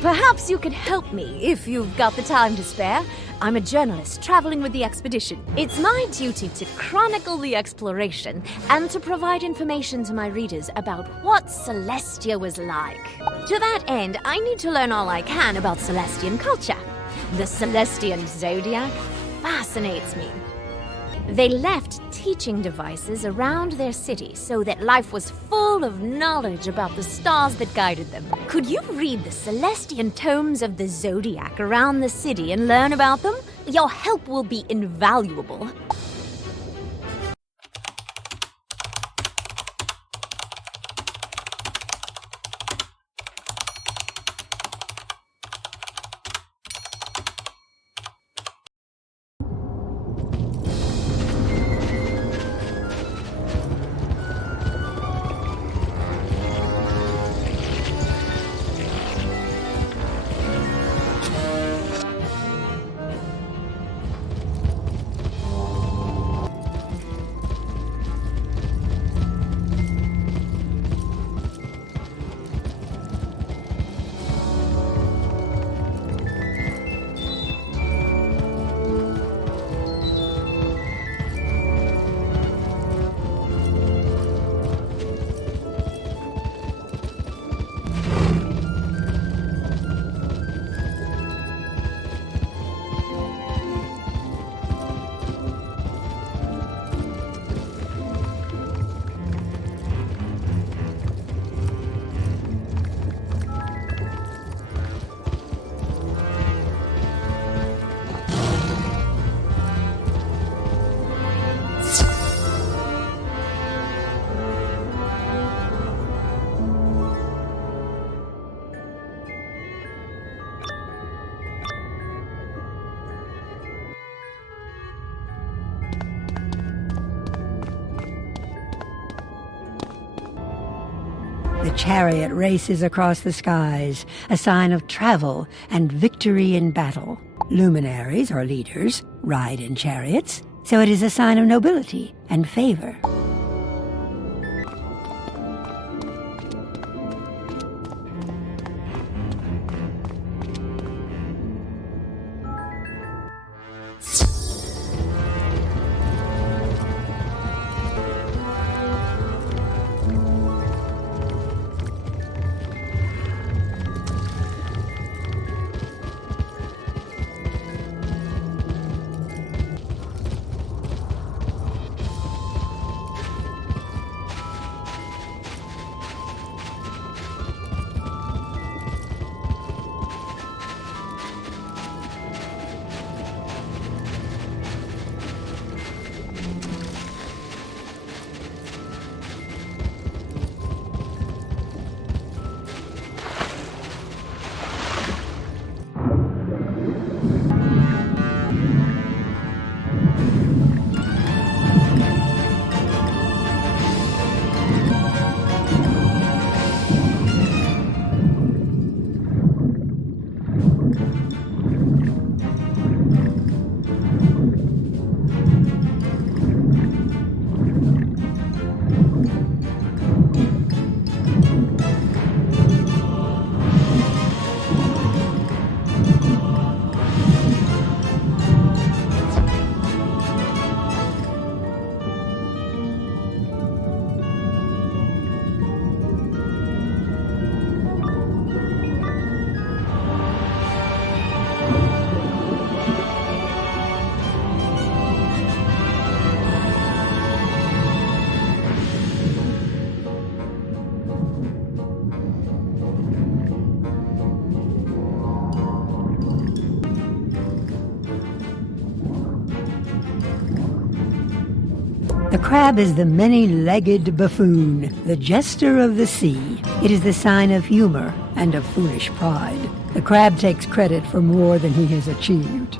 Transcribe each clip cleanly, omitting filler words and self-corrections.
Perhaps you could help me if you've got the time to spare. I'm a journalist traveling with the expedition. It's my duty to chronicle the exploration and to provide information to my readers about what Celestia was like. To that end, I need to learn all I can about Celestian culture. The Celestian zodiac fascinates me. They left teaching devices around their city so that life was full of knowledge about the stars that guided them. Could you read the Celestian tomes of the zodiac around the city and learn about them? Your help will be invaluable. The chariot races across the skies, a sign of travel and victory in battle. Luminaries, or leaders, ride in chariots, so it is a sign of nobility and favor. The crab is the many-legged buffoon, the jester of the sea. It is the sign of humor and of foolish pride. The crab takes credit for more than he has achieved.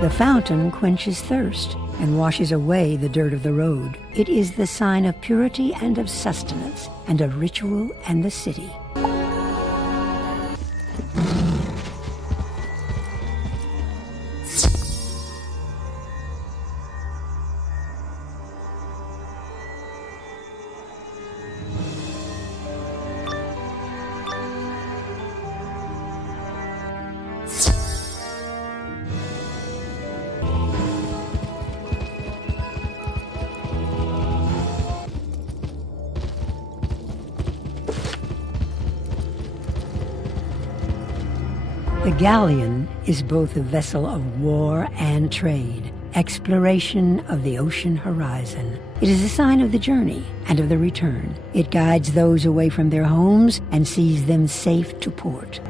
The fountain quenches thirst and washes away the dirt of the road. It is the sign of purity and of sustenance, and of ritual and the city. The galleon is both a vessel of war and trade, exploration of the ocean horizon. It is a sign of the journey and of the return. It guides those away from their homes and sees them safe to port.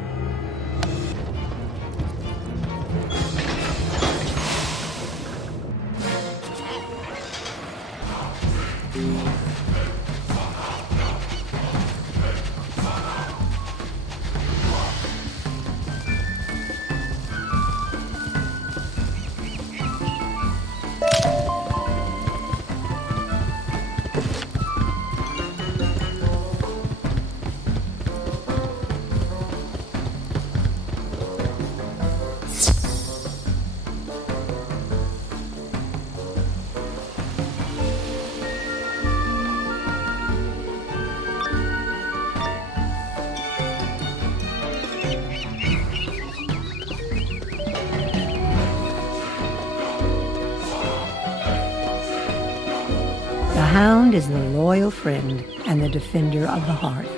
The hound is the loyal friend and the defender of the hearth.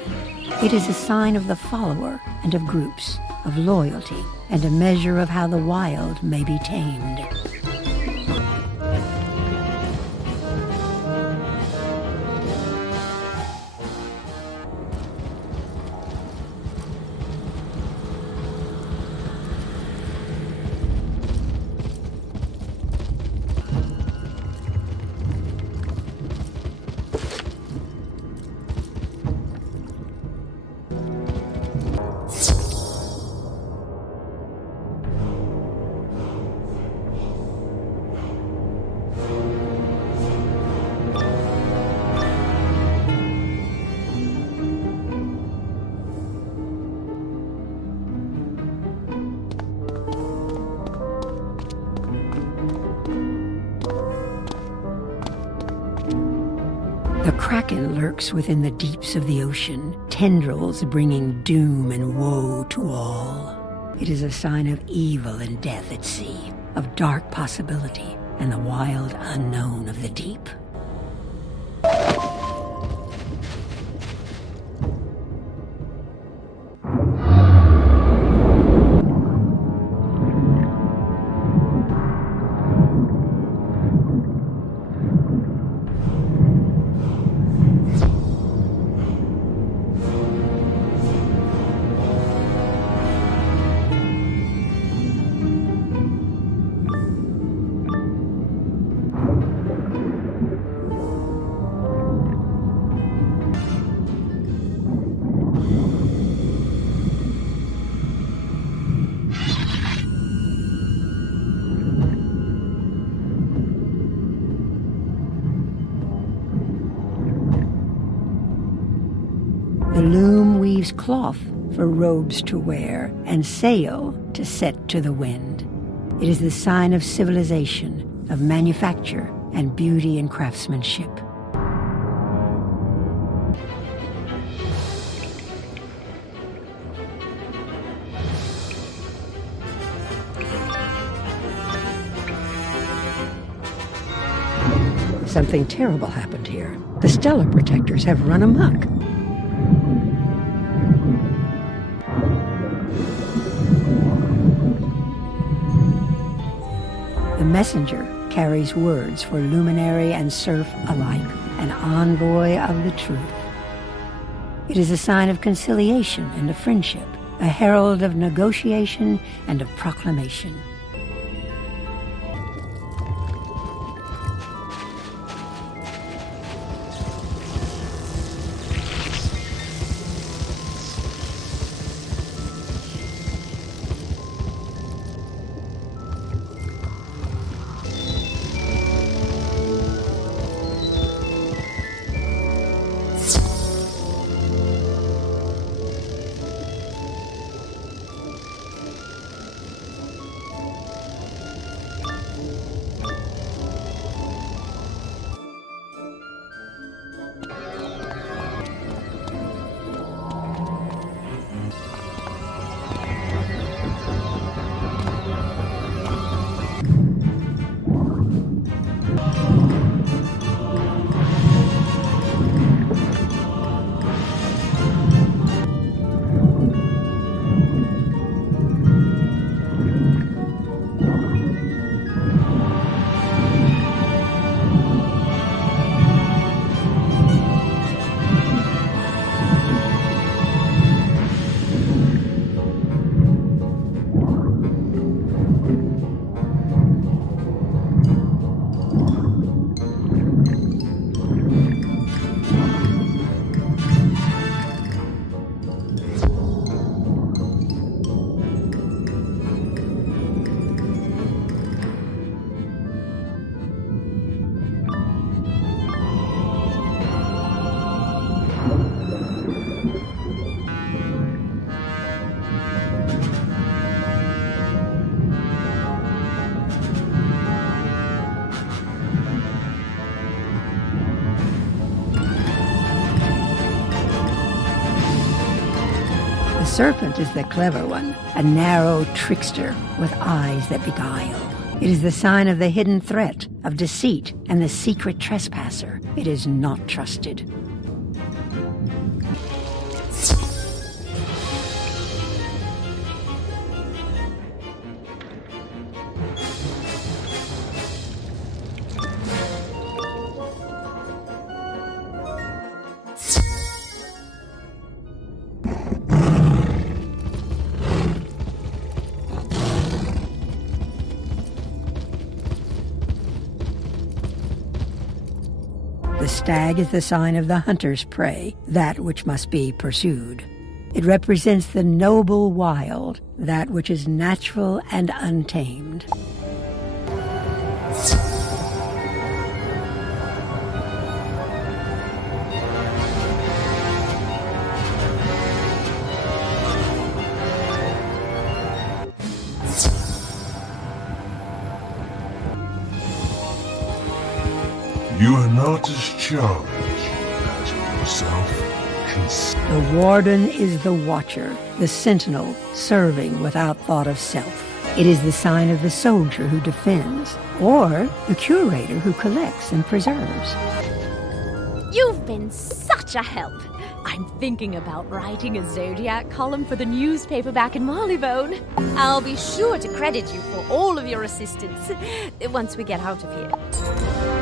It is a sign of the follower and of groups, of loyalty, and a measure of how the wild may be tamed. The kraken lurks within the deeps of the ocean, tendrils bringing doom and woe to all. It is a sign of evil and death at sea, of dark possibility and the wild unknown of the deep. The loom weaves cloth for robes to wear and sail to set to the wind. It is the sign of civilization, of manufacture and beauty and craftsmanship. Something terrible happened here. The stellar protectors have run amok. The messenger carries words for luminary and serf alike, an envoy of the truth. It is a sign of conciliation and of friendship, a herald of negotiation and of proclamation. serpent is the clever one, a narrow trickster with eyes that beguile. It is the sign of the hidden threat, of deceit, and the secret trespasser. It is not trusted. The stag is the sign of the hunter's prey, that which must be pursued. It represents the noble wild, that which is natural and untamed. You are not as charming as you imagine yourself. The warden is the watcher, the sentinel, serving without thought of self. It is the sign of the soldier who defends, or the curator who collects and preserves. You've been such a help. I'm thinking about writing a zodiac column for the newspaper back in Marleybone. I'll be sure to credit you for all of your assistance once we get out of here.